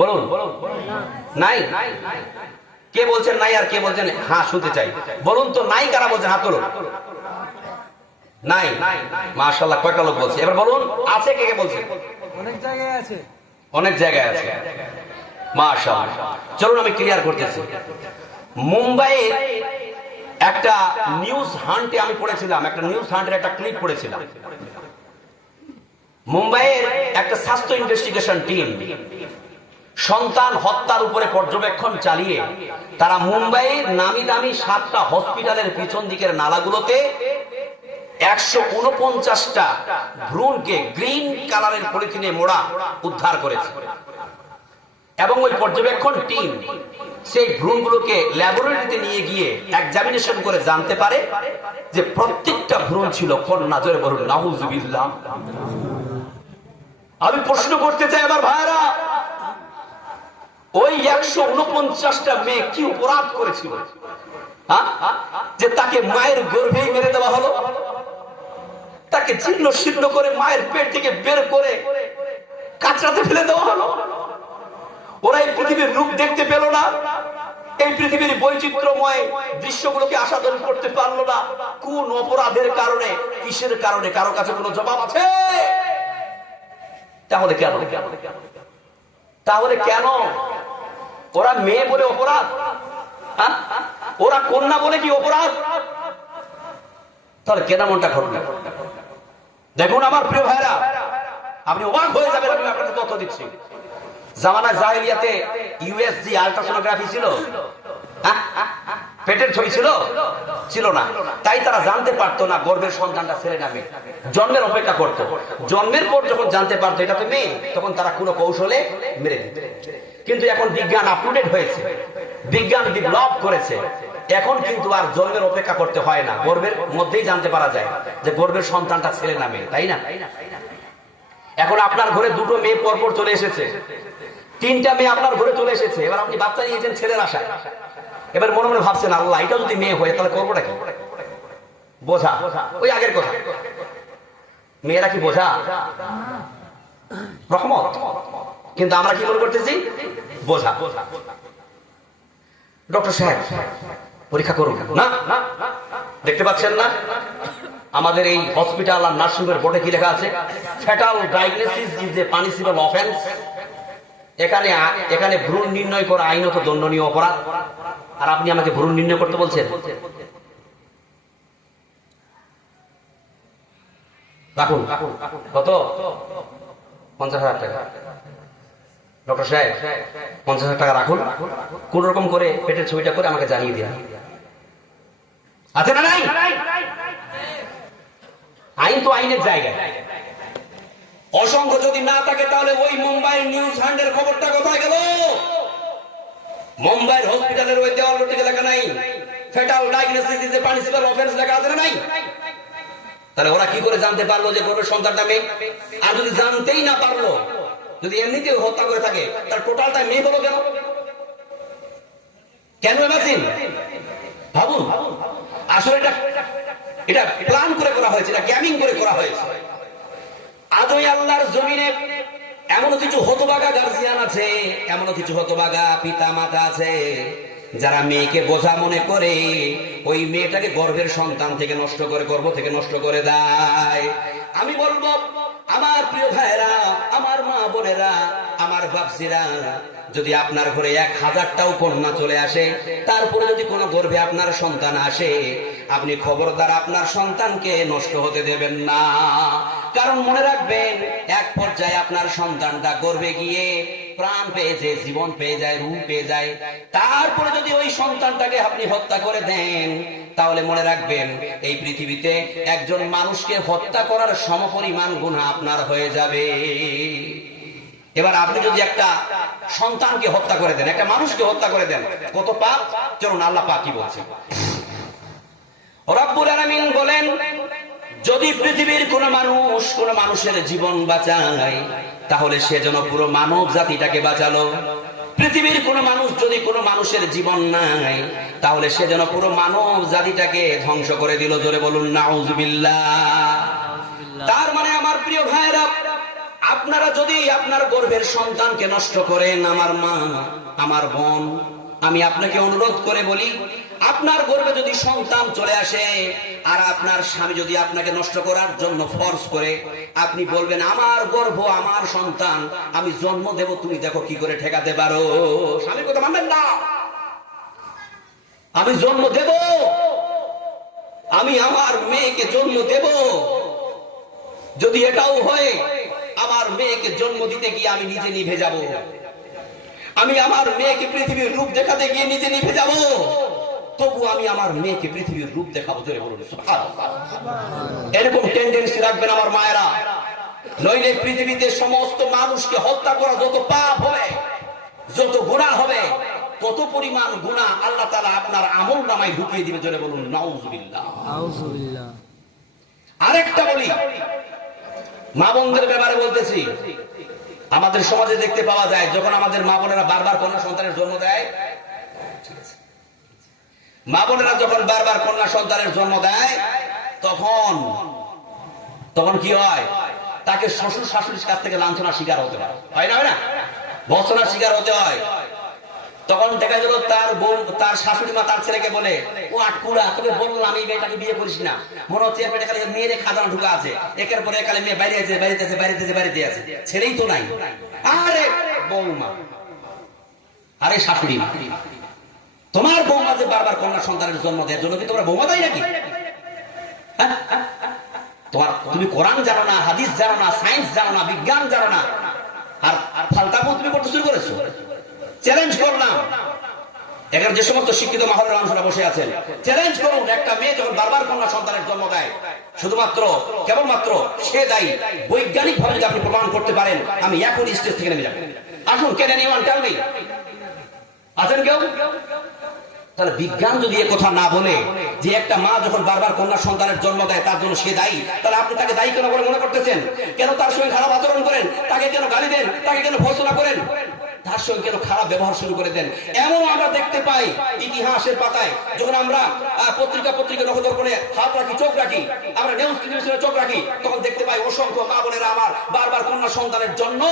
বলুন নাই। কে বলছেন নাই আর কে বলছেন হ্যাঁ শুনতে চাই? বলুন তো নাই কারা বলছেন? হাত তুলুন। নাই, মাশাআল্লাহ কয়টা লোক বলছে? এবার বলুন আছে কে কে বলছে? অনেক জায়গায় আছে, অনেক জায়গায় আছে, মাশাআল্লাহ। চলুন আমি ক্লিয়ার করতেছি। মুম্বাইয়ের একটা নিউজ হান্টে আমি পড়েছিলাম, একটা নিউজ হান্টের একটা ক্লিপ পড়েছিলাম। মুম্বাইয়ের একটা স্বাস্থ্য ইনভেস্টিগেশন টিম সন্তান হত্যার উপরে পর্যবেক্ষণ চালিয়ে তারা মুম্বাইয়ের নামি দামি 7টা হসপিটালের পিছন দিকের নালাগুলোতে 149টা ভ্রূণকে গ্রিন কালারের পলিথিনে মোড়া উদ্ধার করেছে। এবং ওই পর্যবেক্ষণ টিম সেই ভ্রূণগুলোকে ল্যাবরেটরিতে নিয়ে গিয়ে এক্সামিনেশন করে জানতে পারে যে প্রত্যেকটা ভ্রূণ ছিল কন্যা। জোরে বলুন নাউজুবিল্লাহ। আমি প্রশ্ন করতে চাই আমার ভাইরা, ওই 149টা মেয়ে কি অপরাধ করেছিল যে তাকে মায়ের গর্ভেই মেরে দেওয়া হলো? তাকে ছিন্ন ছিন্ন করে মায়ের পেট থেকে বের করে কাঁচরাতে ফেলে দেওয়া হলো। ওরা এই পৃথিবীর রূপ দেখতে পেল না, এই পৃথিবীর বৈচিত্র্যময় দৃশ্যগুলোকে আস্বাদন করতে পারলো না। কোন অপরাধের কারণে, কিসের কারণে? কারো কাছে কোনো জবাব আছে? তাহলে কেন? তাহলে কেন? ওরা মেয়ে বলে অপরাধ? ওরা কন্যা বলে কি অপরাধ? তাহলে কেন মনটা ঘটনা? দেখুন আমার প্রিয় ভাইরা, আপনি অবাক হয়ে যাবেন, আমি আপনাকে তথ্য দিচ্ছি। জামানা জাহেলিয়াতে ইউএসজি আল্ট্রাসোনোগ্রাফি ছিল? পেটের ছবি ছিল? ছিল না। তাই তারা জানতে পারতো না গর্ভের সন্তানটা ছেলে না মেয়ে। জন্মের অপেক্ষা করত। জন্মের পর যখন জানতে পারতো এটা তো মেয়ে, তখন তারা কোনো কৌশলে মেরে দিত। কিন্তু এখন বিজ্ঞান আপডেট হয়েছে, বিজ্ঞান ডেভেলপ করেছে। এখন কিন্তু আর জন্মের অপেক্ষা করতে হয় না, গর্ভের মধ্যেই জানতে পারা যায় যে গর্ভের সন্তানটা ছেলে না মেয়ে, তাই না? এখন আপনার ঘরে 2টো মেয়ে পরপর চলে এসেছে, 3টা মেয়ে আপনার ঘরে চলে এসেছে। এবার আপনি বাচ্চা নিয়েছেন ছেলের আশায়। এবার মনে মনে ভাবছেন আল্লাহ এটা যদি মেয়ে হয়ে তাহলে করবোটা কি? বোঝা। ওই আগের কথা, মেয়েরা কি বোঝা? রহমত। কিন্তু আমরা কি মনে করতেছি? বোঝা। ডক্টর সাহেব পরীক্ষা করুন না, দেখতে পাচ্ছেন না আমাদের এই হসপিটাল আর নার্সিং এর বোর্ডে কি লেখা আছে? Fetal diagnosis is a punishable offence. এখানে ভ্রূণ নির্ণয় করা আইনত দণ্ডনীয় অপরাধ। আর আপনি আমাকে ভ্রূণ নির্ণয় করতে বলছেন? রাখুন। কত? 50,000 টাকা। ডক্টর সাহেব 50,000 টাকা রাখুন, কোন রকম করে পেটের ছবিটা করে আমাকে জানিয়ে দিন। আছে না নাই? আইন তো আইনের জায়গায়। অসংখ্য যদি না থাকে তাহলে ওই মুম্বাই নিউজ হান্ডের খবরটা কোথায় গেল? মুম্বাইয়ের হসপিটালের ওই দেওয়ালটিতে লেখা নাই fetal diagnosis is a punishable offence, লেখা আছে না নাই? তাহলে ওরা কি করে জানতে পারলো যে গর্ভের সন্তানটা মেয়ে? আর যদি জানতেই না পারলো, যদি এমনিতেও হত্যা করে থাকে, তার টোটালটা মেয়ে হলো কেন? কেন এমাজিন? ভাবুন। আসলে এটা প্ল্যান করে করা হয়েছে, এটা গ্যামিং করে করা হয়েছে। আদৌ আল্লাহর জমিনে এমন কিছু হতভাগা গার্জিয়ান আছে, এমন কিছু হতভাগা পিতা মাতা আছে যারা মেয়েকে বোঝা মনে করে ওই মেয়েটাকে গর্ভের সন্তান থেকে নষ্ট করে, গর্ভ থেকে নষ্ট করে দেয়। আমি বলবো আমার প্রিয় ভাইরা, আমার মা বোনেরা, আমার বাপসিরা, যদি আপনার ঘরে 1000টাও কন্যা চলে আসে, তারপরে যদি কোনো গর্ভে আপনার সন্তান আসে, আপনি খবরদার আপনার সন্তানকে নষ্ট হতে দেবেন না। কারণ মনে রাখবেন, এক পর্যায়ে আপনার সন্তানটা গর্ভে গিয়ে প্রাণ পেয়ে যায়, জীবন পেয়ে যায়, রূহ পেয়ে যায়। তারপরে যদি ওই সন্তানটাকে আপনি হত্যা করে দেন, তাহলে মনে রাখবেন এই পৃথিবীতে একজন মানুষকে হত্যা করার সমপরিমাণ গুনাহ আপনার হয়ে যাবে। এবার আপনি যদি একটা সন্তানকে হত্যা করে দেন, একটা মানুষকে হত্যা করে দেন, কত পাপ! চলুন আল্লাহ পাক কি বলছে। রব্বুল আলামিন বলেন, যদি পৃথিবীর কোন মানুষ কোন মানুষের জীবন বাঁচায়, তাহলে সে যেন পুরো মানব জাতিটাকে বাঁচালো। পৃথিবীর কোন মানুষ যদি কোন মানুষের জীবন নাই, তাহলে সে যেন পুরো মানব জাতিটাকে ধ্বংস করে দিল। জোরে বলুন নাউজুবিল্লাহ। তার মানে আমার প্রিয় ভাইরা, আপনারা যদি আপনার গর্ভের সন্তানকে নষ্ট করেন, আমার মা, আমার বোন, আমি আপনাকে অনুরোধ করে বলি, আপনার গর্ভে যদি সন্তান চলে আসে আর আপনার স্বামী যদি আপনাকে নষ্ট করার জন্য ফোর্স করে, আপনি বলবেন আমার গর্ভ, আমার সন্তান, আমি জন্ম দেব, তুমি দেখো কি করে ঠেকাতে পারো। স্বামীর কথা মানবেন না। আমি জন্ম দেব, আমি আমার মেয়েকে জন্ম দেব। যদি এটাও হয় আমার মেয়েকে জন্ম দিতে গিয়ে আমি নিজে নিভে যাব, আমি আমার মেয়েকে পৃথিবীর রূপ দেখাতে গিয়ে নিজে নিভে যাব, তবু আমি আমার মেয়েকে পৃথিবীর রূপ দেখাবো। জোরে বলুন সুবহানাল্লাহ। এরকম টেন্ডেন্সি রাখবেন আমার মায়েরা, নইলে পৃথিবীতে সমস্ত মানুষকে হত্যা করা যত পাপ হবে, যত গুনাহ হবে, কত পরিমাণ গুনাহ আল্লাহ তাআলা আপনার আমলনামায় ঢুকিয়ে দিবে। জোরে বলুন নাউযুবিল্লাহ। নাউযুবিল্লাহ। আরেকটা বলি, মা বোনদের ব্যাপারে বলতেছি। আমাদের সমাজে দেখতে পাওয়া যায়, যখন আমাদের মা বোনেরা বারবার কন্যা সন্তানের জন্ম দেয়, মা বোনেরা যখন বারবার কন্যা সন্তানের জন্ম দেয়, তখন কি হয়, তাকে শ্বশুর শাশুড়ির কাছ থেকে লাঞ্ছনার শিকার হতে হয়, হয় না? ভৎসনার শিকার হতে হয়। তখন দেখা গেল তার শাশুড়ি মা তার ছেলেকে বলে, ও আটকুড়া, তোকে বললাম এই মেয়েটাকে বিয়ে করিস না, মনে হচ্ছে পেটে খালি মেয়েরে খাজানা ঢুকা আছে, একের পরে একালে মেয়ে বাইরে আছে, বাড়িতে আছে, ছেলেই তো নাই। আরে বৌমা, আরে শাশুড়ি মা, তোমার বৌমা যে বারবার কন্যা সন্তানের জন্ম দেওয়ার জন্য কি তোমরা বৌমা দায়ী নাকি? তুমি কোরআন জানো না, হাদিস জানো না, সায়েন্স জানো না, বিজ্ঞান জানো না, আর ফালতামো তুমি করতে শুরু করেছো। চ্যালেঞ্জ করলাম, এখানে যে সমস্ত শিক্ষিত মহলের মানুষরা বসে আছেন, চ্যালেঞ্জ করুন, একটা মেয়ে যখন বারবার কন্যা সন্তানের জন্ম দেয়, কেবলমাত্র সে দায়ী, বৈজ্ঞানিক ভাবে যদি আপনি প্রমাণ করতে পারেন, আমি এখনই স্টেজ থেকে নেমে যাব। আসুন, কেন নিওয়ান টেল মি, আছেন কেউ? তাহলে বিজ্ঞান যদি এ কথা না বলে যে একটা মা যখন বারবার কন্যা সন্তানের জন্ম দেয় তার জন্য সে দায়ী, তাহলে আপনি তাকে দায়ী কেন বলে মনে করতেছেন? কেন তার সঙ্গে খারাপ আচরণ করেন? তাকে কেন গালি দেন? তাকে কেন ভর্ৎসনা করেন? তার সঙ্গে কেন খারাপ ব্যবহার শুরু করে দেন? এমন আমরা দেখতে পাই ইতিহাসের পাতায়, যখন আমরা পত্রিকা নখদর্পণে হাত রাখি, চোখ রাখি, আমরা নিউজ টেলিভিশনে চোখ রাখি, তখন দেখতে পাই অসংখ্য মা বোনেরা আমার বারবার কন্যা সন্তানের জন্য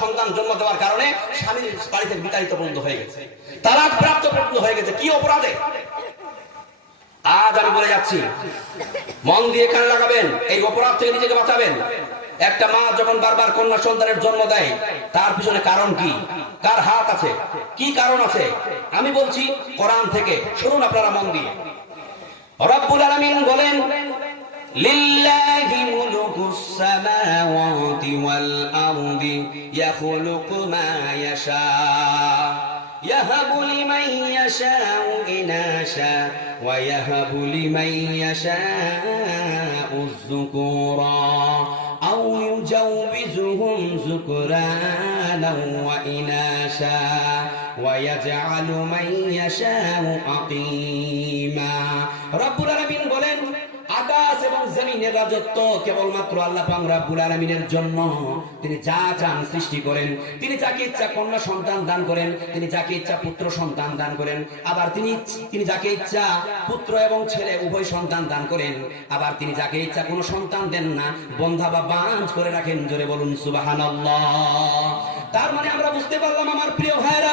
সন্তান জন্ম দেওয়ার কারণে স্বামীর বাড়িতে বিতাড়িত বন্ধ হয়ে গেছে, তালাক প্রাপ্ত হয়ে গেছে। কি অপরাধে? আজ আমি বলে যাচ্ছি, মন দিয়ে কানে লাগাবেন, এই অপরাধ থেকে নিজেকে বাঁচাবেন। একটা মা যখন বারবার কন্যা সন্তানের জন্ম দেয়, তার পিছনে কারণ কি? কার হাত আছে? কি কারণ আছে? আমি বলছি কোরআন থেকে, শুনুন আপনারা মন দিয়ে। রব্বুল আলামিন বলেন, লিল্লাহি মুলকুস সামাওয়াতি ওয়াল আরদি ইয়াখলুকু মা ইয়াশা ইয়াহাবু লিমান ইয়াশাউ ইনাসা ওয়া ইয়াহাবু লিমান ইয়াশাউ যুকুরা আও ইউজাউযুহুম যুকরানাও ওয়া ইনাসা ওয়া ইয়াজআলু মান ইয়াশাউ আকিমা। রব্বুল আলামিন বলেন, আকাশ এবং জমিনের রাজত্ব কেবলমাত্র আল্লাহ পাক রব্বুল আলামিনের জন্য। তিনি যা চান সৃষ্টি করেন, তিনি যাকে ইচ্ছা কন্যা সন্তান দান করেন, তিনি যাকে ইচ্ছা পুত্র সন্তান দান করেন, আবার তিনি যাকে ইচ্ছা পুত্র এবং ছেলে উভয় সন্তান দান করেন, আবার তিনি যাকে ইচ্ছা কোনো সন্তান দেন না, বন্ধা বা বাঁধ করে রাখেন। জোরে বলুন সুবহানাল্লাহ। তার মানে আমরা বুঝতে পারলাম আমার প্রিয় ভাইরা,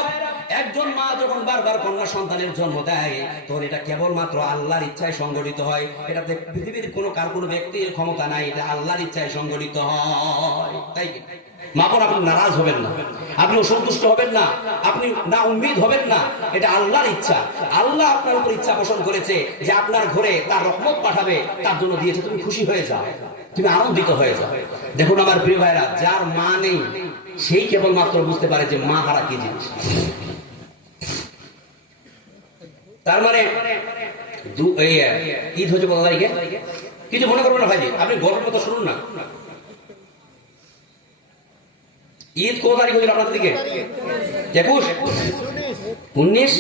একজন মা যখন বারবার কন্যা সন্তানের জন্ম দেয়, তখন এটা কেবলমাত্র আল্লাহর ইচ্ছায় সংগঠিত হয়। এটাতে পৃথিবীর কোনো ব্যক্তির ক্ষমতা নাই, এটা আল্লাহর ইচ্ছায় সংগঠিত হয়। তাই মা বোন, আপনি নারাজ হবেন না, আপনি অসন্তুষ্ট হবেন না, আপনি না উম্মিদ হবেন না। এটা আল্লাহর ইচ্ছা। আল্লাহ আপনার উপর ইচ্ছা পোষণ করেছে যে আপনার ঘরে তার রহমত পাঠাবে, তার জন্য দিয়েছে। তুমি খুশি হয়ে যাও, তুমি আনন্দিত হয়ে যাও। দেখুন আমার প্রিয় ভাইরা, যার মা নেই সেই কেবলমাত্র বুঝতে পারে যে মা হারা কি জিনিস। তার মানে ঈদ হচ্ছে কত তারিখে? কিছু মনে করবেন না ভাই, আপনি গল্পের কথা শুনুন না। ঈদ কত তারিখ হয়েছিল আপনার দিকে? 21, 19,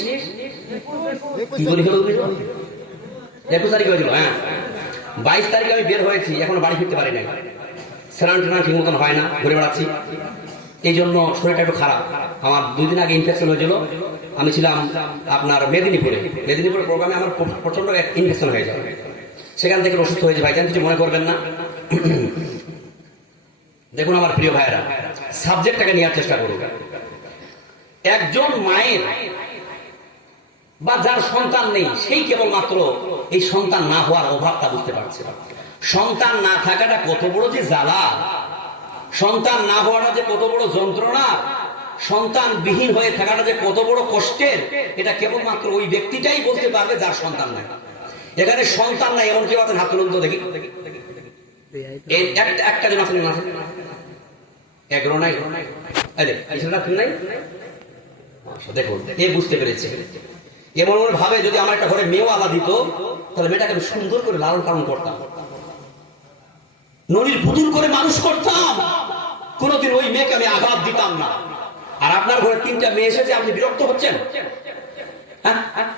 21 তারিখ হয়েছিল। হ্যাঁ, 22 তারিখে আমি বের হয়েছি, এখনো বাড়ি ফিরতে পারি নাই। স্নান টান ঠিক মতন হয় না, ঘুরে বেড়াচ্ছি, এই জন্য শরীরটা একটু খারাপ। আমার 2 দিন আগে ইনফেকশন হয়েছিল। আমি ছিলাম আপনার মেদিনীপুরে প্রোগ্রামে, আমার প্রচন্ড ইনফেকশন হয়ে যায়, সেখান থেকে অসুস্থ হয়েছে। ভাইজান কিছু মনে করবেন না। দেখুন আমার প্রিয় ভাইরা, সাবজেক্টটাকে নেওয়ার চেষ্টা করুন। একজন মায়ের বা যার সন্তান নেই, সেই কেবলমাত্র এই সন্তান না হওয়ার অভাবটা বুঝতে পারছে। সন্তান না থাকাটা কত বড় যে জ্বালা, সন্তান না হওয়াটা যে কত বড় যন্ত্রণা, সন্তান বিহীন হয়ে থাকাটা যে কত বড় কষ্টের, এটা কেবলমাত্র ওই ব্যক্তিটাই বলতে পারবে যার সন্তান নাই। এখানে সন্তান নাই এমন কেউ আছেন? হাত তুলুন তো দেখি। একটা জন আছেন? এগারো নাই? নাই? দেখুন, এ বুঝতে পেরেছে। এমন ভাবে যদি আমার একটা ঘরে মেয়েও আলা দিত, তাহলে মেয়েটাকে আমি সুন্দর করে লালন পালন করতাম, ননির পুতুল করে মানুষ করতাম, কোনদিন ওই মেয়েকে আমি আঘাত দিতাম না। আর আপনার ঘরে তিনটা মেয়ে এসেছে, আপনি বিরক্ত হচ্ছেন?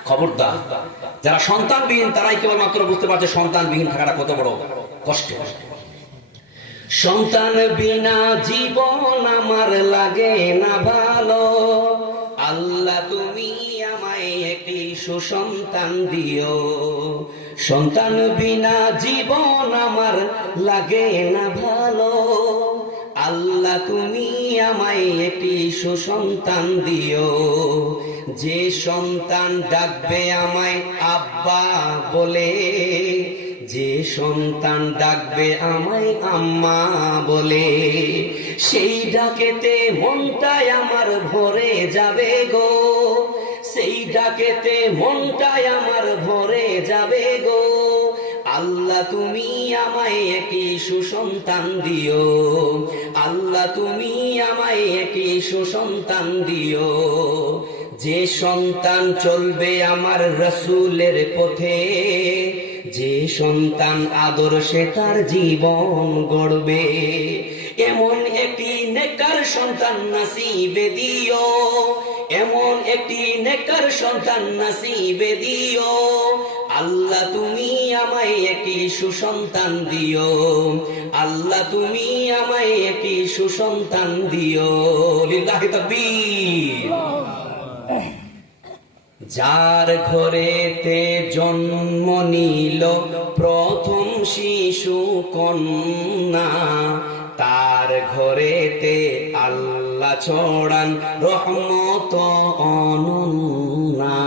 খবরদার, যারা সন্তানবিহীন তারাই কেবলমাত্র বুঝতে পারছে সন্তানবিহীন থাকাটা কত বড় কষ্ট। সন্তান বিনা জীবন আমার লাগে না ভালো, আল্লাহ তুমি আমায় একটি সুসন্তান দিও। সন্তান বিনা জীবন আমার লাগে না ভালো, আল্লাহ তুমি আমায় একটি সুসন্তান দিও। যে সন্তান ডাকবে আমায় আব্বা বলে, যে সন্তান ডাকবে আমায় আম্মা বলে, সেই ডাকেতে মনটাই আমার ভরে যাবে গো, সেই ডাকেতে মনটাই আমার ভরে যাবে গো। আল্লাহ তুমি আমায় একটি সুসন্তান দিও, আল্লাহ তুমি আমায় একটি সুসন্তান দিও। যে সন্তান চলবে আমার রাসূলের পথে, যে সন্তান আদর্শে তার জীবন গড়বে, এমন একটি নেককার সন্তান নসিবে দিও, এমন একটি নেককার সন্তান নসিবে দিও। আল্লাহ তুমি আমায় একটি সুসন্তান দিও, আল্লাহ তুমি আমায় একটি সুসন্তান দিও। লিল্লাহি তাকবীর। যার ঘরেতে জন্ম নিল প্রথম শিশু কন্যা, তার ঘরেতে আল্লাহ ছড়ান রহমত অনন্যা।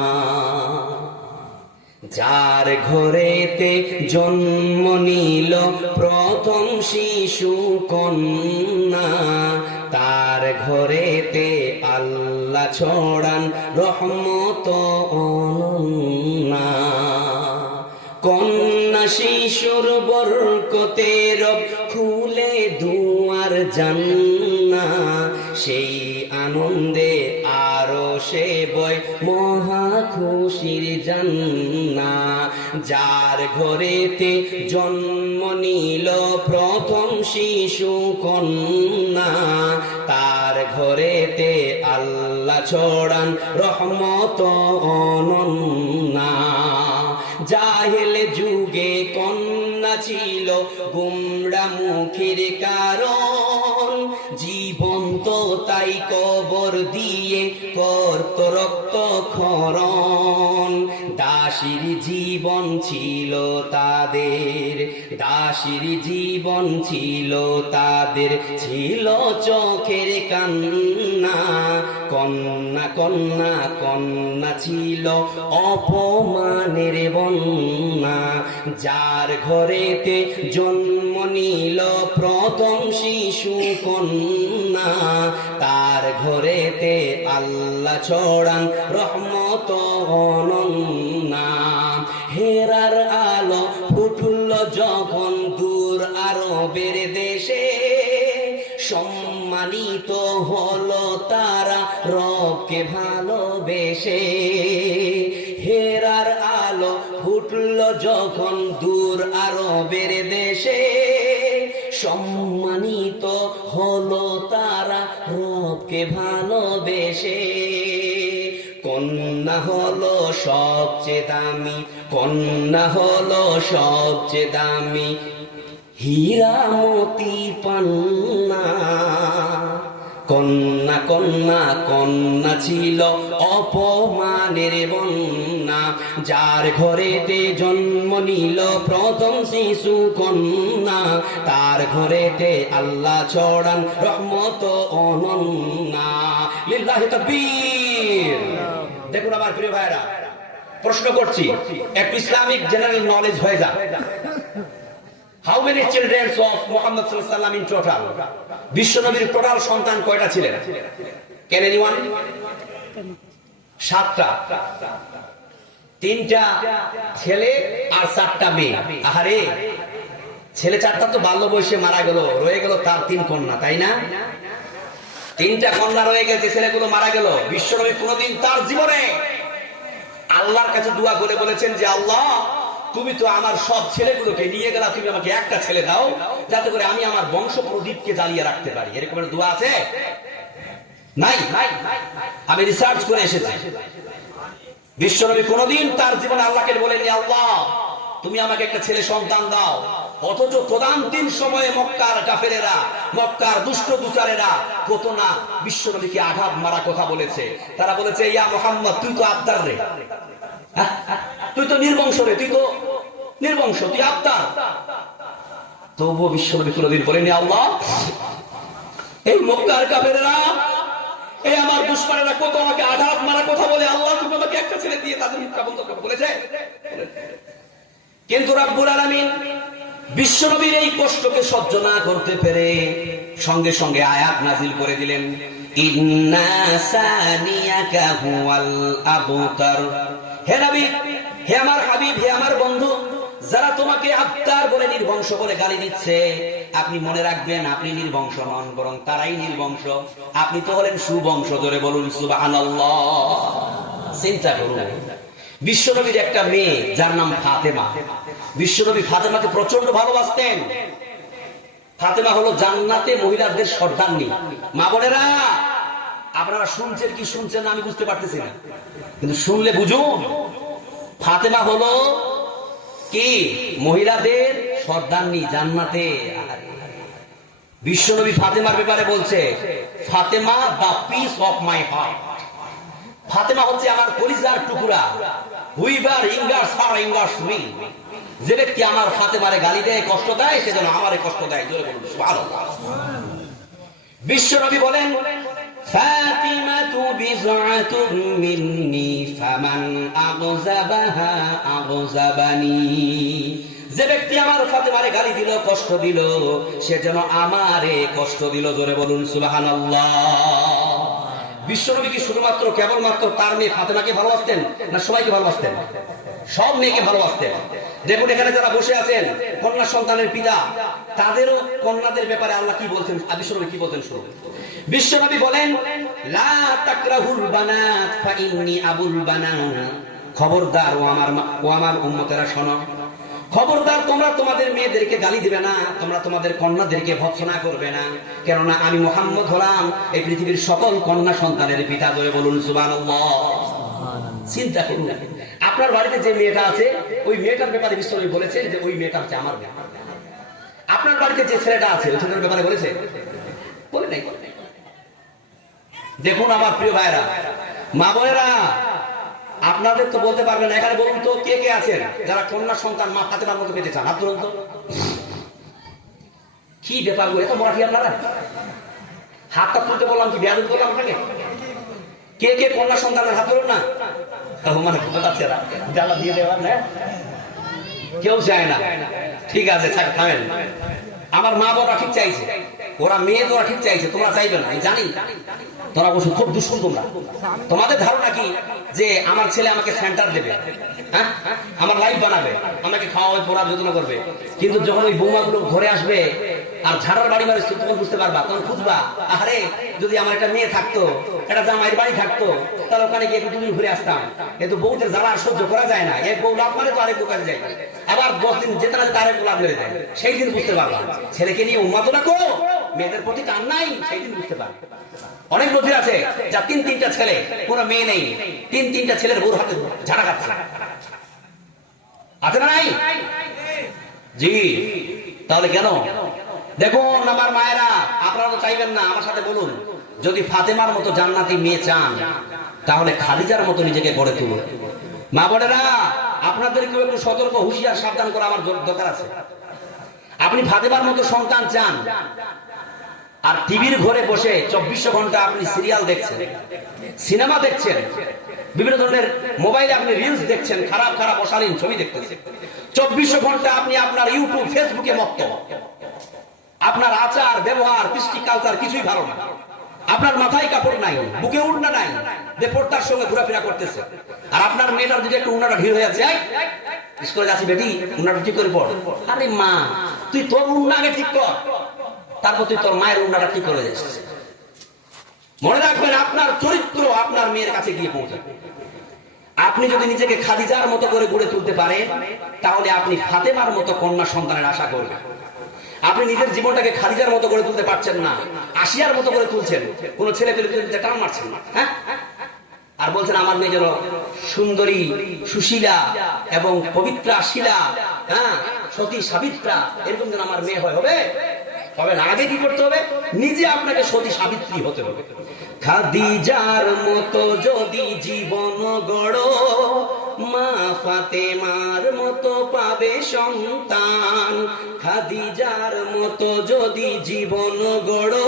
যার ঘরেতে জন্ম নিল প্রথম শিশু কন্যা, তার ঘরেতে আল্লাহ ছড়ান রহমত অনন্যা। কন্যা শিশুর বরকতে রব খুলে দুয়ার জান্নাহ, সেই আনন্দে আরো সে বয় মহা খুশির জান্নাহ। যার ঘরেতে জন্ম নিল প্রথম শিশু কন্যা, তার ঘরেতে আল্লাহ ছড়ান রহমত অনন্যা। জাহেল যুগে কন্যা ছিল গুমরা মুখের কারণ, জীবন্ত তাই কবর দিয়ে করত রক্ত ক্ষরণ। দাসীর জীবন ছিল তাদের, দাসীর জীবন ছিল তাদের, ছিল চোখের কান্না। কন্যা কন্যা কন্যা ছিল অপমানের বন্যা। যার ঘরেতে জন্ম নিল প্রথম শিশু কন্যা, তার ঘরেতে আল্লাহ ছড়ান রহমত অনন্যা। হেরার আলো ফুটল যখন দূর আরবের দেশে, সম্মানিত হলো তারা রবকে ভালোবেসে। হেরার আলো ফুটল যখন দূর আরবের দেশে, সম্মানিত হলো তারা রবকে ভালোবেসে। কন্যা হলো সবচেয়ে দামি, কন্যা হলো সবচেয়ে দামি, হীরা মতি পান্না। কন্যা কন্যা কন্যা ছিল অপমানের বন্যা, যার ঘরেতে জন্ম নিল প্রথম শিশু কন্যা, তার ঘরেতে আল্লাহ ছড়ান রহমত অনন্যা। লিল্লাহি তাকবীর। দেখুন আমার প্রিয় ভাইরা, প্রশ্ন করছি, এক ইসলামিক জেনারেল নলেজ হয়ে যাক। How many children of Muhammad sallallahu alaihi wasallam in total? বিশ্বনবীর টোটাল সন্তান কয়টা ছিলেন? Can anyone? 7টা। 3টা ছেলে আর 4টা মেয়ে। আহারে, ছেলে 4টা তো বাল্য বয়সে মারা গেল, রয়ে গেল তার 3 কন্যা, তাই না? 3টা কন্যা রয়ে গেছে, ছেলেগুলো মারা গেল। বিশ্বনবী কোনদিন তার জীবনে আল্লাহর কাছে দোয়া করে বলেছেন যে আল্লাহ, তুমি তো আমার সব ছেলেগুলোকে নিয়ে গেলা, তুমি আমাকে একটা ছেলে দাও যাতে করে আমি আমার বংশ প্রদীপকে জ্বালিয়ে রাখতে পারি? এরকম দোয়া আছে? নাই। আমি রিসার্চ করে এসেছি, বিশ্বনবী কোনদিন তার জীবনে আল্লাহকে বলেনি আল্লাহ তুমি আমাকে একটা ছেলে সন্তান দাও। অথচ প্রধান 3 সময়ে মক্কার কাফেরেরা, মক্কার দুষ্ট দুচারেরা কত না বিশ্বনবীকে আঘাত মারা কথা বলেছে। তারা বলেছে, ইয়া মুহাম্মদ, তুই তো আব্দার রে, তুই তো নির্বংশ রে, তুই তো নির্বংশ, তুই আব্দার। তবুও বিশ্বনবী কোনদিন বলেনি আল্লাহ এই মক্কার কাফেরেরা, এই আমার দুশমনেরা কত আমাকে আঘাত মারা কথা বলে, আল্লাহ তুমি আমাকে একটা ছেলে দিয়ে তাদের মুখটা বন্ধ করে বলেছে। কিন্তু রব্বুল আলামিন বিশ্বনবীর এই কষ্টকে সহ্য না করতে পেরে সঙ্গে সঙ্গে আয়াত নাজিল করে দিলেন, ইন্না সানিয়াকা হুয়াল আবতার। হে নবী, হে আমার হাবিব, হে আমার বন্ধু, যারা তোমাকে আব্তার বলে নির্বংশ বলে গালি দিচ্ছে, আপনি মনে রাখবেন আপনি নির্বংশ নন, বরং তারাই নির্বংশ। আপনি তো হলেন সুবংশ। জোরে বলুন সুবহানাল্লাহ। চিন্তা করুন, বিশ্বনবীর একটা মেয়ে যার নাম ফাতেমা। বিশ্বনবী ফাতেমাকে প্রচন্ড ভালোবাসতেন। ফাতেমা হলো জান্নাতে মহিলাদের সর্দারনী। মা বোনেরা, আপনারা শুনছেন কি শুনছেন না আমি বুঝতে পারতেছি না, কিন্তু শুনলে বুঝুন, ফাতেমা হলো কি মহিলাদের সর্দারনী জান্নাতে। বিশ্বনবী ফাতেমার ব্যাপারে বলছে, Fatima the piece of my heart. Fatima হচ্ছে আমার কলিজার টুকরা। Whoever angers for angers me. যে ব্যক্তি আমার ফাতেমারে গালি দেয়, কষ্ট দেয়, সে যেন আমারে কষ্ট দেয়। জোরে বলুন সুবহানাল্লাহ। বিশ্বনবী বলেন, ফাতিমাতু বিযআতুন মিন্নি ফামান আগযাবাহা আগযাবানি। যে ব্যক্তি আমার ফাতেমারে গালি দিল, কষ্ট দিল, সে যেন আমারে কষ্ট দিল। জোরে বলুন সুবহানাল্লাহ। বিশ্বনবী কি শুধুমাত্র কেবলমাত্র তার মেয়ে ফাতেমাকে ভালোবাসতেন না সবাইকে ভালোবাসতেন? সব মেয়েকে ভালোবাসতেন। দেখুন এখানে যারা বসে আছেন কন্যা সন্তানের পিতা, তাদেরও কন্যাদের ব্যাপারে আল্লাহ কি বলছেন, বিশ্বনবী কি বলছেন শুনুন। বিশ্বনবী বলেন, লা তাকরাহুল বানাত ফা ইন্নী আবুল বানাত। খবরদার ও আমার উম্মতেরা শোনো, খবরদার তোমরা তোমাদের মেয়েদেরকে গালি দিবে না, তোমরা তোমাদের কন্যাদেরকে ভৎসনা করবে না, কেননা আমি মুহাম্মদ হলাম এই পৃথিবীর সকল কন্যা সন্তানের পিতা। ধরে বলুন সুবহানাল্লাহ। চিন্তা করুন, আপনার বাড়িতে যে মেয়েটা আছে ওই মেয়েটার ব্যাপারে বিশ্বনবী বলেছে যে ওই মেয়েটা হচ্ছে আমার মেয়ে। আপনার বাড়িতে যে ছেলেটা আছে ওই ছেলেটার ব্যাপারে বলেছে? বলে নাই। দেখুন আমার প্রিয় ভাইরা, মা বোনেরা, আপনাদের তো বলতে পারবেন। এখানে বলুন তো কে কে আছেন যারা কন্যা সন্তান মা ফাতেমার মতো পেতে চান? হাত তুলুন তো। কি ব্যাপার গো, এত মরাঠি আপনারা? হাতটা তুলতে বললাম কি বেয়াদবি করলাম আপনাকে? কে কে কন্যা সন্তানের হাত তুলুন না। মানে জ্বালা দিয়ে দেওয়ার না, কেউ চায় না। ঠিক আছে, থামেন। আমার মা বাবা ঠিক চাইছে, ওরা মেয়ে তোরা ঠিক চাইছে, তোমরা চাইবে না আমি জানি। তোমরা বসে খুব দুষ্কর্ম। তোমরা তোমাদের ধারণা কি যে আমার ছেলে আমাকে সেন্টার দেবে, হ্যাঁ, আমার লাইফ বানাবে, আমাকে খাওয়াবে, পড়া যত্ন করবে, কিন্তু যখন ওই বৌমাগুলো ঘরে আসবে আর ঝাড়ার বাড়ি মারে তখন বুঝতে পারবা, তখন খুঁজবা, আরে যদি আমার একটা মেয়ে থাকতো, একটা জামাইয়ের বাড়ি থাকতো, তাহলে ওখানে গিয়ে একটু দুদিন ঘুরে আসতাম। কিন্তু বউদের জ্বালা আর সহ্য করা যায় না, এক বউ লাভ মারে তো আরেক দোকানে যায়, আবার 10 দিন যেতে না যেতে আরেক লাভ মেরে যায়। সেই দিন বুঝতে পারবা ছেলেকে নিয়ে উন্মাদ রাখো, মেয়েদের প্রতি টান নাই, সেই দিন বুঝতে পারবে। অনেক নদী আছে যা 3-3টা ছেলে, কোনো মেয়ে নেই, 3-3টা ছেলের বউর হাতে ঝাড়া খাচ্ছে, আছে না নাই? জি, তাহলে কেন? দেখুন আমার মায়েরা, আপনারা তো চাইবেন না, আমার সাথে বলুন, যদি ফাতেমার মতো জান্নাতি মেয়ে চান তাহলে খাদিজার মতো নিজেকে গড়ে তুলুন। মা বোনেরা, আপনাদেরকেও একটু সতর্ক, হুঁশিয়ার, সাবধান করা আমার দরকার আছে। আপনি ফাতেমার মতো সন্তান চান আর টিভির ঘরে বসে 24 ঘন্টা আপনি সিরিয়াল দেখছেন, সিনেমা দেখছেন, বিভিন্ন ধরনের মোবাইলে আপনি রিলস দেখছেন, খারাপ খারাপ অশালীন ছবি দেখতেছেন, 24 ঘন্টা আপনি আপনার ইউটিউব ফেসবুকে মত্ত, আপনার আচার ব্যবহার কৃষ্টি কালচার কিছুই ভালো না, আপনার মাথায় কাপড় নাই, বুকে উড়না নাই, বেপরতার সঙ্গে ঘোরাফেরা করতেছে, আর আপনার মেয়েটার যদি একটু উন্নাটা ঢিল হয়ে আছে, স্কুলে যাচ্ছি বেটি উন্নাটা ঠিক করে পড়। আরে মা, তুই তোর উন্না আগে ঠিক কর, তারপর তুই তোর মায়ের উন্নাটা ঠিক করে দিস। মনে রাখবেন, আপনার চরিত্র আপনার মেয়ের কাছে গিয়ে পৌঁছাবে। আপনি যদি নিজেকে খাদিজার মতো করে গড়ে তুলতে পারেন তাহলে আপনি ফাতেমার মতো কন্যা সন্তানের আশা করবেন। আপনি নিজের জীবনটাকে খাদিজার মতো করে তুলতে পারছেন না, আসিয়ার মতো করে তুলছেন, কোন ছেলে পেলে টান মারছেন না, হ্যাঁ, আর বলছেন আমার মেয়ে যেন সুন্দরী, সুশীলা এবং পবিত্রা শিলা, হ্যাঁ, সতী সাবিত্রা, এরকম যেন আমার মেয়ে হয়। হবে হবে না। আগে কি করতে হবে? নিজে আপনাকে সতী সাবিত্রী হতে হবে। খাদিজার মতো যদি জীবন গড়ো, মা ফাতেমার মতো পাবে সন্তান। খাদিজার মতো যদি জীবন গড়ো,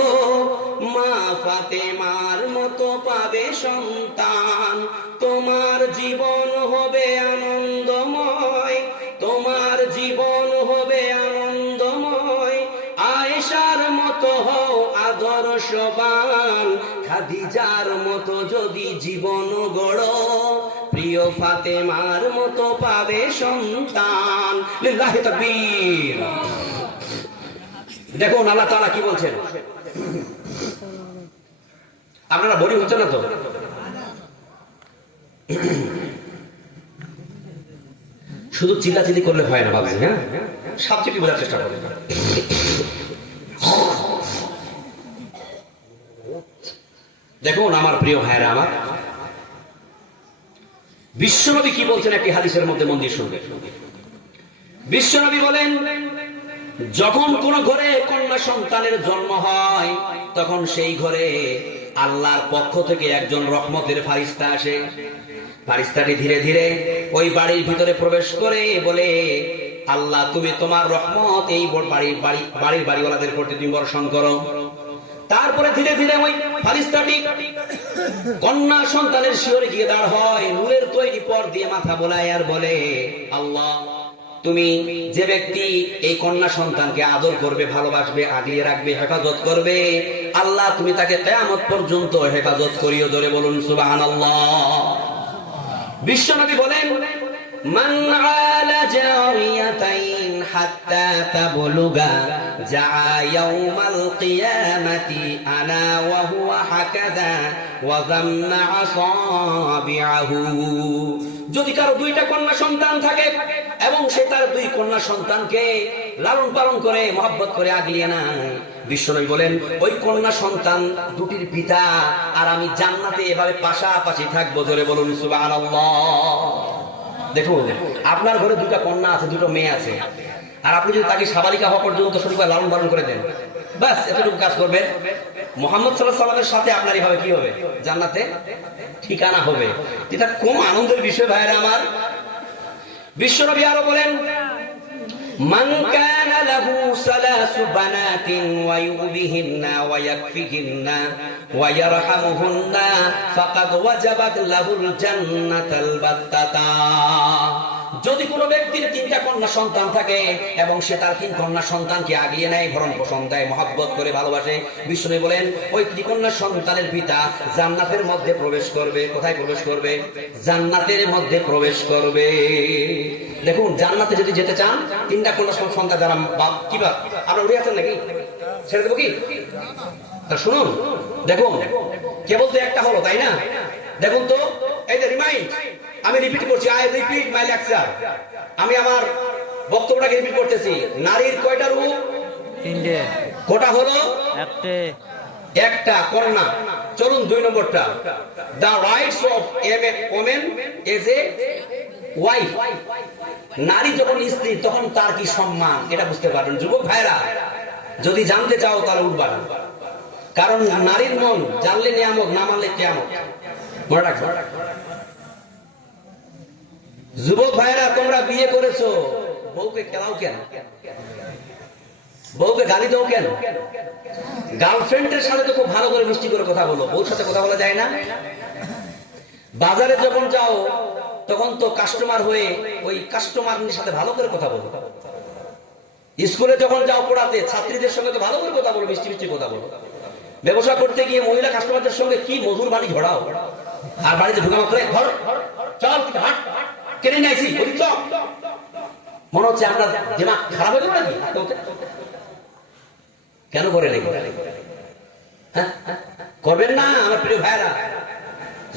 মা ফাতেমার মতো পাবে সন্তান। তোমার জীবন হবে আনন্দময়, তোমার জীবন হবে আনন্দময়। আয়েশার মতো হও আদর্শবান, খাদিজার মতো যদি জীবন গড়ো, প্রিয় ফাতেমার মতো পাবে সন্তান। লিল্লাহি তাকবীর। দেখুন আল্লাহ তাআলা কি বলছেন। আপনারা বলি হচ্ছে না তো? শুধু চিল্লাচিল্লি করলে হয় না, ভাবেন, হ্যাঁ, সাবজেক্ট বোঝার চেষ্টা করেন। দেখুন আমার প্রিয় ভাইরা আমার, বিশ্বনবী কি বলছেন একটি হাদিসের মধ্যে, মন দিয়ে শুনবেন। বিশ্বনবী বলেন, যখন কোন ঘরে কন্যা সন্তানের জন্ম হয় তখন সেই ঘরে আল্লাহর পক্ষ থেকে একজন রহমতের ফারিস্তা আসে। ফারিস্তাটি ধীরে ধীরে ওই বাড়ির ভিতরে প্রবেশ করে বলে, আল্লাহ তুমি তোমার রহমত এই বাড়ির বাড়িওয়ালাদের প্রতি তুমি বর্ষণ করো। তারপরে ধীরে ধীরে ওই ফারিস্তাটি কন্যা সন্তানের শিয়রে গিয়ে দাঁড় হয়, নূরের তৈরি পর দিয়ে মাথা বোলায় আর বলে, আল্লাহ তুমি যে ব্যক্তি এই কন্যা সন্তানকে আদর করবে, ভালোবাসবে, আগলিয়ে রাখবে, হেফাজত করবে, আল্লাহ তুমি তাকে কিয়ামত পর্যন্ত হেফাজত করিও। ধরে বলুন সুবহানাল্লাহ। বিশ্বনবী বলেন, মান আলা জারিয়াতাইন হাত্তা তাবলুগা জাআ ইয়াউমাল কিয়ামাতি আনা ওয়া হুয়া হাকাযা ওয়া যাম্মা আসাবিআহু। যদি কারো দুইটা কন্যা সন্তান থাকে এবং সে তার দুই কন্যা সন্তানকে লালন পালন করে, মহব্বত করে, আগলিয়ে নেয়, বিশ্বনবী বলেন ওই কন্যা সন্তান দুটির পিতা আর আমি জান্নাতে এভাবে পাশাপাশি থাকবো। ধরে বলুন সুবহানাল্লাহ। দেখুন আপনার ঘরে দুটা কন্যা আছে, দুটো মেয়ে আছে, আর আপনি যদি তাকে সাবালিকা হওয়া পর্যন্ত সঠিকভাবে লালন পালন করে দেন, ব্যাস এতটুকু কাজ করবেন, মুহাম্মদ সাল্লাল্লাহু আলাইহি ওয়াসাল্লামের সাথে আপনার এইভাবে কি হবে? জান্নাতে ঠিকানা হবে। এটা কম আনন্দের বিষয় ভাইরা আমার। বিশ্বনবী আরো বলেন, মান কানা লাহু সালাসু বানাতিন ওয়া ইউবিহিন্না ওয়া ইয়াকফিহিন্না ওয়া ইয়ারহামুহুন্না ফাকাদ ওয়াজাবাত লাহুল জান্নাতুল বাত্তাতা। যদি কোনো ব্যক্তির তিনটা কন্যা সন্তান থাকে এবং সে তার তিন কন্যা সন্তানকে আগলিয়ে নেয়, ভরণ পোষণ দেয়, মহব্বত করে, ভালোবাসে, বিশ্বনবী বলেন ওই ত্রিকন্যা সন্তানের পিতা জান্নাতের মধ্যে প্রবেশ করবে। কোথায় প্রবেশ করবে? জান্নাতের মধ্যে প্রবেশ করবে। দেখুন জান্নাতে যদি যেতে চান, তিনটা কন্যা সন্তান যারা বাপ, কি বাপ আপনারা উড়ে আছেন নাকি? ছেড়ে দেবো কি? শুনুন, দেখুন কেবল তো একটা হলো, তাই না? দেখুন তো, এই যে রিমাইন্ড, আমি রিপিট করছি, আই রিপিট মাই লেকচার। আমি আমার বক্তব্যটাকে রিপিট করতেছি। নারীর কয়টা রূপ? তিনটে। কটা হলো? একটা কন্যা। চলুন 2 নম্বরটা, the rights of A women as a wife. নারী যখন স্ত্রী তখন তার কি সম্মান, এটা বুঝতে পারবেন। যুবক ভাইরা যদি জানতে চাও তাহলে উঠবা না, কারণ নারীর মন জানলে নিয়ামত, না মানলে কিয়ামত। মনে রাখো যুবক ভাইরা, তোমরা বিয়ে করেছো, বউকে খেলাও কেন? বউকে গালি দাও কেন? গার্লফ্রেন্ডের সাথে তো খুব ভালো করে মিষ্টি করে কথা বলো, বউর সাথে কথা বলা যায় না? বাজারে যখন যাও তখন তো কাস্টমার হয়ে ওই কাস্টমারের সাথে ভালো করে কথা বলো। স্কুলে যখন যাও পড়াতে, ছাত্রীদের সঙ্গে তো ভালো করে কথা বলো, মিষ্টি মিষ্টি কথা বলো। ব্যবসা করতে গিয়ে মহিলা কাস্টমারদের সঙ্গে কি মধুর বাণী ঝড়াও, আর বাড়িতে ঢুকা মাত্র ধর চল হাট কেড়ে নিয়েছি বলি চল, মনে হচ্ছে আমরা দিমাগ খারাপ হয়ে যাবে নাকি? কেন করে নাকি? হ্যাঁ করবেন না আমার প্রিয় ভাইরা।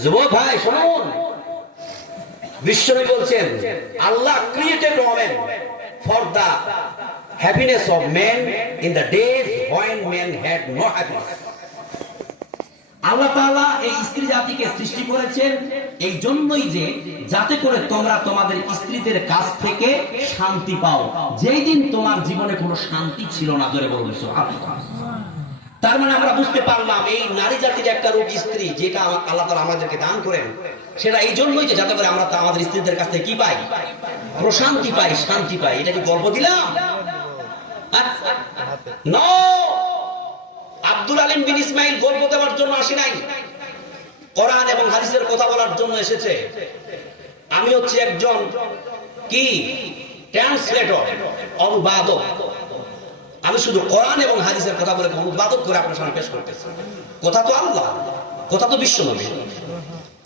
যুবক ভাই শুনুন, বিশ্বনবী বলছেন আল্লাহ created woman for the happiness of men in the days when men had no happiness। আল্লাহ তাআলা এই স্ত্রী জাতিকে সৃষ্টি করেছেন এই জন্যই যে যাতে করে তোমরা তোমাদের স্ত্রীদের কাছ থেকে শান্তি পাও, যেই দিন তোমার জীবনে কোনো শান্তি ছিল না। ধরে বলবে সুবহানাল্লাহ। তার মানে আমরা বুঝতে পারলাম এই নারী জাতির একটা রূপ স্ত্রী, যেটা আল্লাহ তাআলা আমাদেরকে দান করেন, সেটা এই জন্যই যে যাতে করে আমরা আমাদের স্ত্রীদের কাছ থেকে কি পাই? প্রশান্তি পাই, শান্তি পাই। এটা কি গল্প দিলাম? নো, আব্দুল আলিম বিন ইসমাইল গল্প দেওয়ার জন্য আসি নাই, কোরআন এবং হাদিসের কথা বলার জন্য এসেছে। আমি হচ্ছে একজন কি ট্রান্সলেটর, অনুবাদক। আমি শুধু কোরআন এবং হাদিসের কথা বলে অনুবাদক করে আপনার সামনে পেশ করতেছি। কথা তো আল্লাহ, কথা তো বিশ্বনবী।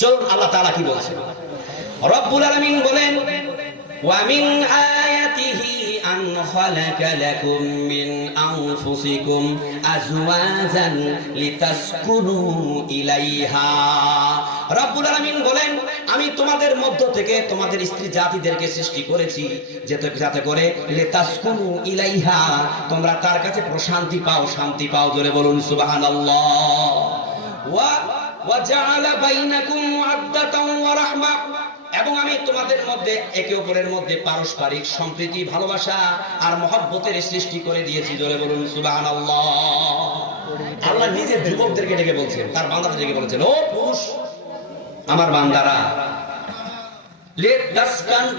চলুন আল্লাহ তাআলা কি বলছেন। রব্বুল আলামিন বলেন ওয়া মিন আয়াতিহি আন খালাকা লাকুম মিন আনফুসিকুম আজওয়াজান লিতাসকুনু ইলাইহা। রব্বুল আলামিন বলেন আমি তোমাদের মধ্য থেকে তোমাদের স্ত্রী জাতিদেরকে সৃষ্টি করেছি যাতে করে লিতাসকুনু ইলাইহা তোমরা তার কাছে প্রশান্তি পাও, শান্তি পাও। জোরে বলুন সুবহানাল্লাহ। ওয়া জাআলা বাইনাকুম মুআদ্দাতান ওয়া রাহমা, এবং আমি তোমাদের মধ্যে একে অপরের মধ্যে পারস্পরিক সম্প্রীতি, ভালোবাসা আর মহব্বতের সৃষ্টি করে দিয়েছি। জোরে বলুন সুবহানাল্লাহ। আল্লাহ নিজের যুবকদেরকে ডেকে বলছেন, তার বান্দাদের ডেকে বলছেন ও পুরুষ আমার বান্দারা,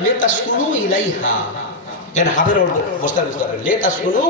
লিতাসকুনু ইলাইহা। কেন হাফের অবস্থা বুঝতে হবে, লিতাসকুনু